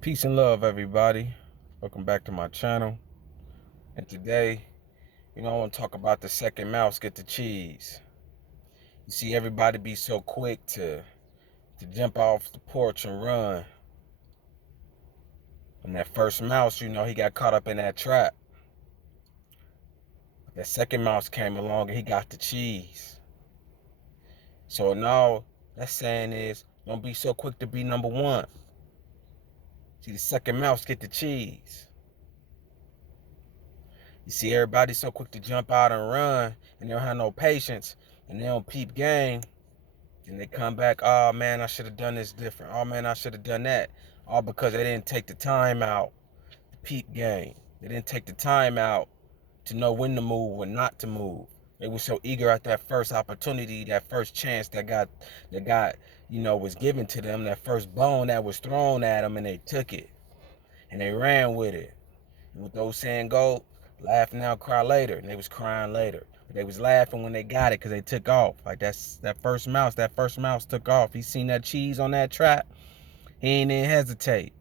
Peace and love, everybody. Welcome back to my channel. And today, I want to talk about the second mouse get the cheese. You see, everybody be so quick to jump off the porch and run. And that first mouse, he got caught up in that trap. That second mouse came along and he got the cheese. So now, that saying is, don't be so quick to be number one. See, the second mouse get the cheese. You see, everybody so quick to jump out and run, and they don't have no patience, and they don't peep game, and they come back, oh man, I should have done this different. Oh man, I should have done that. All because they didn't take the time out to peep game. They didn't take the time out to know when to move or not to move. They were so eager at that first opportunity, that first chance was given to them, that first bone that was thrown at them, and they took it and they ran with it. And what those saying go, laugh now, cry later. And they was crying later. But they was laughing when they got it because they took off. Like that first mouse took off. He seen that cheese on that trap. He ain't even hesitate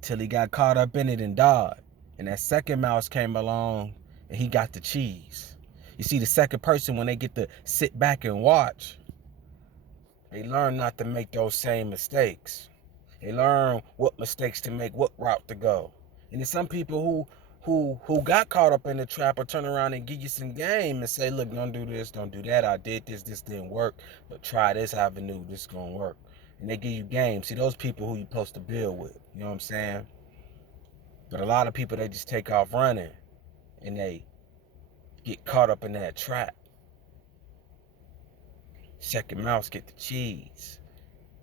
till he got caught up in it and died. And that second mouse came along and he got the cheese. You see, the second person, when they get to sit back and watch, they learn not to make those same mistakes. They learn what mistakes to make, what route to go. And there's some people who got caught up in the trap or turn around and give you some game and say, look, don't do this, don't do that. I did this didn't work, but try this avenue, this is gonna work. And they give you game. See, those people who you supposed to build with, you know what I'm saying? But a lot of people, they just take off running and they get caught up in that trap. Second mouse get the cheese.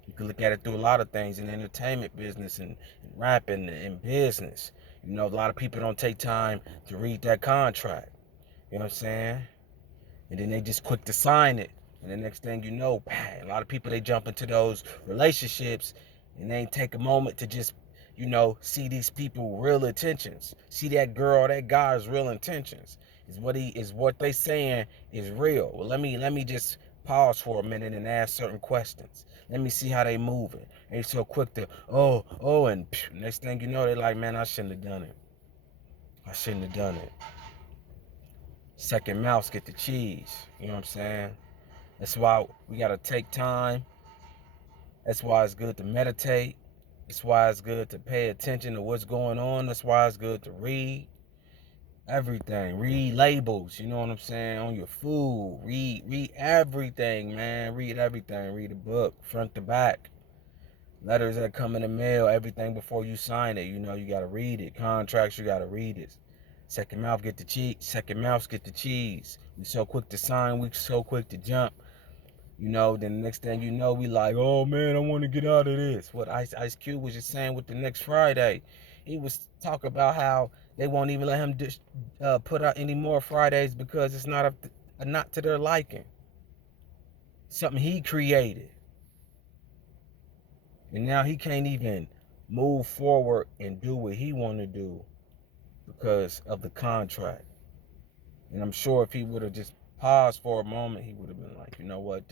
You can look at it through a lot of things in the entertainment business and rapping and business. A lot of people don't take time to read that contract. You know what I'm saying? And then they just quick to sign it. And the next thing you know, bang, a lot of people, they jump into those relationships and they ain't take a moment to just, see these people real intentions. See that girl, that guy's real intentions. What they saying is real. Well, let me just pause for a minute and ask certain questions. Let me see how they moving. They so quick to and next thing you know, they like, man, I shouldn't have done it. I shouldn't have done it. Second mouse get the cheese. You know what I'm saying? That's why we gotta take time. That's why it's good to meditate. That's why it's good to pay attention to what's going on. That's why it's good to read everything. Read labels, you know what I'm saying, on your food. Read everything, man. Read everything. Read a book, front to back. Letters that come in the mail, everything before you sign it. You gotta read it. Contracts, you gotta read it. Second mouse get the cheese. Second mouse get the cheese. We so quick to sign, we so quick to jump. Then the next thing you know, we like, oh man, I want to get out of this. What Ice Cube was just saying with the next Friday. He was talking about how they won't even let him put out any more Fridays because it's not to their liking. Something he created. And now he can't even move forward and do what he want to do because of the contract. And I'm sure if he would have just paused for a moment, he would have been like, you know what,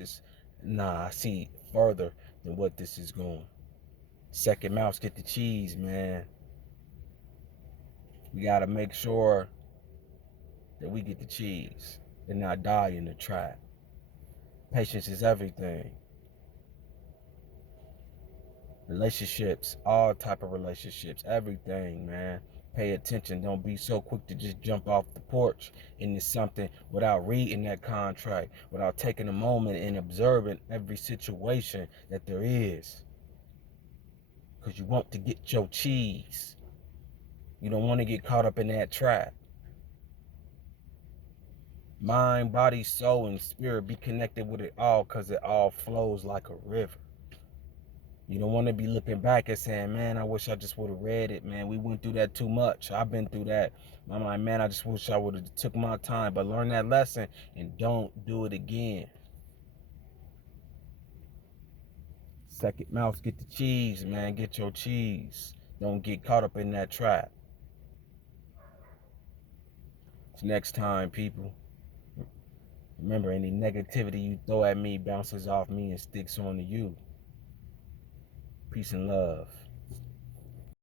I see further than what this is going. Second mouse get the cheese, man. We got to make sure that we get the cheese and not die in the trap. Patience is everything. Relationships, all type of relationships, everything, man. Pay attention. Don't be so quick to just jump off the porch into something without reading that contract, without taking a moment and observing every situation that there is. Because you want to get your cheese. You don't want to get caught up in that trap. Mind, body, soul, and spirit, be connected with it all because it all flows like a river. You don't want to be looking back and saying, man, I wish I just would have read it, man. We went through that too much. I've been through that. I'm like, man, I just wish I would have took my time. But learn that lesson and don't do it again. Second mouse, get the cheese, man. Get your cheese. Don't get caught up in that trap. Next time, people. Remember, any negativity you throw at me bounces off me and sticks onto you. Peace and love.